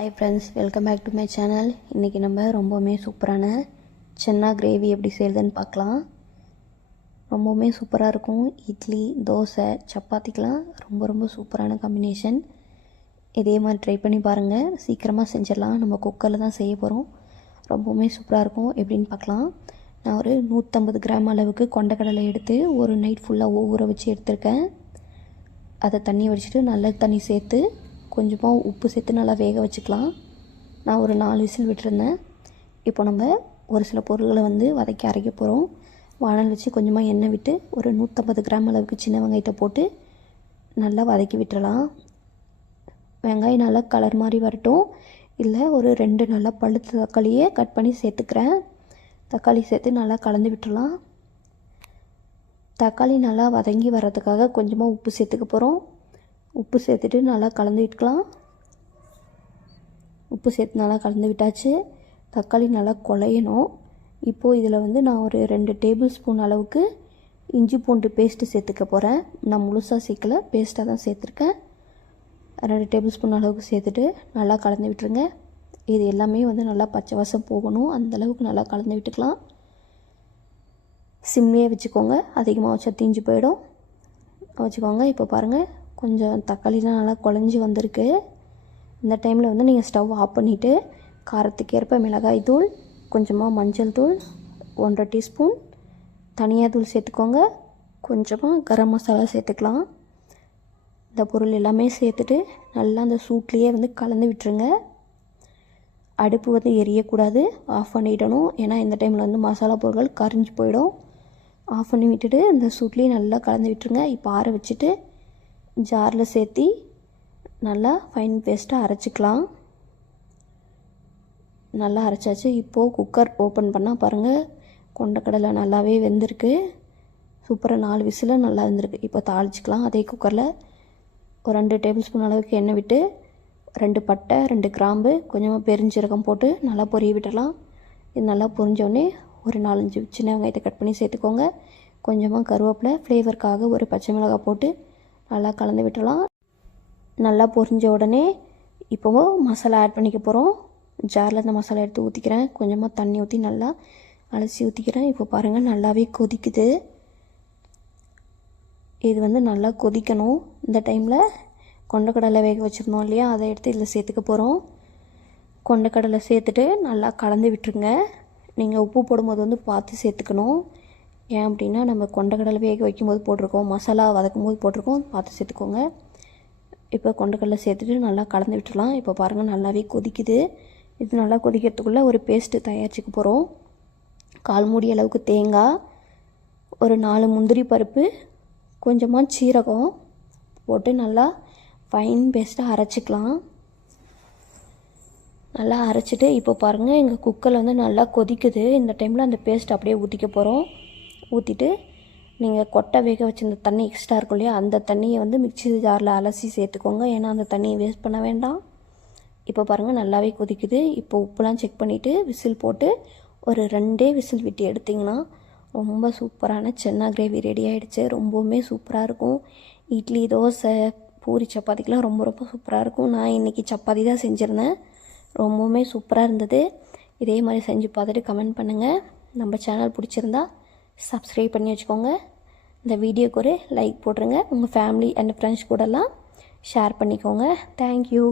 Hi friends, welcome back to my channel. இன்றைக்கி நம்ம ரொம்பவுமே சூப்பரான சென்னா கிரேவி எப்படி செய்கிறதுன்னு பார்க்கலாம். ரொம்பவுமே சூப்பராக இருக்கும். இட்லி, தோசை, சப்பாத்திக்கெலாம் ரொம்ப ரொம்ப சூப்பரான காம்பினேஷன். இதே மாதிரி ட்ரை பண்ணி பாருங்கள். சீக்கிரமாக செஞ்சிடலாம். நம்ம குக்கரில் தான் செய்ய போகிறோம். ரொம்பவுமே சூப்பராக இருக்கும். எப்படின்னு பார்க்கலாம். நான் ஒரு 150 கிராம் அளவுக்கு கொண்டக்கடலை எடுத்து ஒரு நைட் ஃபுல்லாக ஊற வச்சு எடுத்திருக்கேன். அதை தண்ணி வடிச்சிட்டு நல்ல தண்ணி சேர்த்து கொஞ்சமாக உப்பு சேர்த்து நல்லா வேக வச்சுக்கலாம். நான் ஒரு 4 விசில் விட்டுருந்தேன். இப்போ நம்ம ஒரு சில பொருள்களை வதக்கி அரைக்க போகிறோம். வானல் வச்சு கொஞ்சமாக எண்ணெய் விட்டு ஒரு 150 கிராம் அளவுக்கு சின்ன வெங்காயத்தை போட்டு நல்லா வதக்கி விட்டுறலாம். வெங்காயம் நல்லா கலர் மாதிரி வரட்டும். இல்லை ஒரு 2 நல்லா பழுத்த தக்காளியை கட் பண்ணி சேர்த்துக்கிறேன். தக்காளி சேர்த்து நல்லா கலந்து விட்டுறலாம். தக்காளி நல்லா வதங்கி வர்றதுக்காக கொஞ்சமாக உப்பு சேர்த்துக்க போகிறோம். உப்பு சேர்த்துட்டு நல்லா கலந்து விட்டுக்கலாம். உப்பு சேர்த்து நல்லா கலந்து விட்டாச்சு. தக்காளி நல்லா குழையணும். இப்போது இதில் நான் ஒரு 2 டேபிள் ஸ்பூன் அளவுக்கு இஞ்சி பூண்டு பேஸ்ட்டு சேர்த்துக்க போகிறேன். நான் முழுசாக சேர்க்கல, பேஸ்ட்டாக தான் சேர்த்துருக்கேன். 2 டேபிள் ஸ்பூன் அளவுக்கு சேர்த்துட்டு நல்லா கலந்து விட்டுருங்க. இது எல்லாமே நல்லா பச்சை வாசம் போகணும். அந்தளவுக்கு நல்லா கலந்து விட்டுக்கலாம். சிம்லேயே வச்சுக்கோங்க, அதிகமாக வச்சா தீஞ்சு போயிடும். வச்சுக்கோங்க. இப்போ பாருங்கள், கொஞ்சம் தக்காளிலாம் நல்லா குழஞ்சி வந்திருக்கு. இந்த டைமில் நீங்கள் ஸ்டவ் ஆஃப் பண்ணிவிட்டு காரத்துக்கு ஏற்ப மிளகாய் தூள், கொஞ்சமாக மஞ்சள் தூள், 1.5 டீஸ்பூன் தனியாக தூள் சேர்த்துக்கோங்க. கொஞ்சமாக கரம் மசாலா சேர்த்துக்கலாம். இந்த பொருள் எல்லாமே சேர்த்துட்டு நல்லா அந்த சூட்லேயே கலந்து விட்டுருங்க. அடுப்பு எரியக்கூடாது, ஆஃப் பண்ணிடணும். ஏன்னா இந்த டைமில் மசாலா பொருட்கள் கரிஞ்சு போயிடும். ஆஃப் பண்ணி விட்டுட்டு இந்த சூட்லேயே நல்லா கலந்து விட்டுருங்க. இப்போ ஆற வச்சுட்டு ஜாரில் சேர்த்தி நல்லா ஃபைன் பேஸ்ட்டாக அரைச்சிக்கலாம். நல்லா அரைச்சாச்சு. இப்போது குக்கர் ஓப்பன் பண்ணால் பாருங்கள், கொண்டக்கடலை நல்லாவே வெந்திருக்கு. சூப்பராக 4 விசில் நல்லா வெந்திருக்கு. இப்போ தாளிச்சிக்கலாம். அதே குக்கரில் ஒரு 2 டேபிள் ஸ்பூன் அளவுக்கு எண்ணெய் விட்டு 2 பட்டை, 2 கிராம்பு, கொஞ்சமாக பெருஞ்சீரகம் போட்டு நல்லா பொரிய விட்டுடலாம். இது நல்லா பொரிஞ்சோடனே ஒரு 4-5 சின்ன வெங்காயத்தை கட் பண்ணி சேர்த்துக்கோங்க. கொஞ்சமாக கருவேப்பிலை, ஃப்ளேவருக்காக ஒரு பச்சை மிளகாய் போட்டு நல்லா கலந்து விட்டுடலாம். நல்லா பொரிஞ்ச உடனே இப்போது மசாலா ஆட் பண்ணிக்க போகிறோம். ஜாரில் இந்த மசாலா எடுத்து ஊற்றிக்கிறேன். கொஞ்சமாக தண்ணி ஊற்றி நல்லா அலசி ஊற்றிக்கிறேன். இப்போ பாருங்கள், நல்லாவே கொதிக்குது. இது நல்லா கொதிக்கணும். இந்த டைமில் கொண்டக்கடலை வேக வச்சுருந்தோம் இல்லையா, அதை எடுத்து இதில் சேர்த்துக்க போகிறோம். கொண்டக்கடலை சேர்த்துட்டு நல்லா கலந்து விட்டுருங்க. நீங்கள் உப்பு போடும்போது பார்த்து சேர்த்துக்கணும். ஏன் அப்படின்னா நம்ம கொண்டக்கடலை வேக வைக்கும்போது போட்டிருக்கோம், மசாலா வதக்கும் போது போட்டிருக்கோம், பார்த்து சேர்த்துக்கோங்க. இப்போ கொண்டக்கடலை சேர்த்துட்டு நல்லா கலந்து விட்டுடலாம். இப்போ பாருங்கள், நல்லாவே கொதிக்குது. இது நல்லா கொதிக்கிறதுக்குள்ளே ஒரு பேஸ்ட்டு தயாரிச்சுக்க போகிறோம். 1/4 மூடி அளவுக்கு தேங்காய், ஒரு 4 முந்திரி பருப்பு, கொஞ்சமாக சீரகம் போட்டு நல்லா ஃபைன் பேஸ்ட்டாக அரைச்சிக்கலாம். நல்லா அரைச்சிட்டு இப்போ பாருங்கள், எங்கள் குக்கரில் நல்லா கொதிக்குது. இந்த டைமில் அந்த பேஸ்ட் அப்படியே ஊற்றிக்க போகிறோம். ஊற்றிட்டு நீங்கள் கொட்டை வேக வச்சுருந்த தண்ணி எக்ஸ்ட்ரா இருக்கும் இல்லையா, அந்த தண்ணியை மிக்ஸி ஜாரில் அலசி சேர்த்துக்கோங்க. ஏன்னா அந்த தண்ணியை வேஸ்ட் பண்ண வேண்டாம். இப்போ பாருங்கள், நல்லாவே கொதிக்குது. இப்போ உப்புலாம் செக் பண்ணிவிட்டு விசில் போட்டு ஒரு 2 விசில் விட்டு எடுத்திங்கன்னா ரொம்ப சூப்பரான சென்னா கிரேவி ரெடி ஆகிடுச்சு. ரொம்பவுமே சூப்பராக இருக்கும். இட்லி, தோசை, பூரி, சப்பாத்திக்கெலாம் ரொம்ப ரொம்ப சூப்பராக இருக்கும். நான் இன்றைக்கி சப்பாத்தி தான் செஞ்சுருந்தேன். ரொம்பவுமே சூப்பராக இருந்தது. இதே மாதிரி செஞ்சு பார்த்துட்டு கமெண்ட் பண்ணுங்கள். நம்ம சேனல் பிடிச்சிருந்தா சப்ஸ்கிரைப் பண்ணி வச்சுக்கோங்க. இந்த வீடியோக்கு ஒரு லைக் போட்டுருங்க. உங்கள் ஃபேமிலி அண்ட் ஃப்ரெண்ட்ஸ் கூடலாம் ஷேர் பண்ணிக்கோங்க. தேங்க்யூ.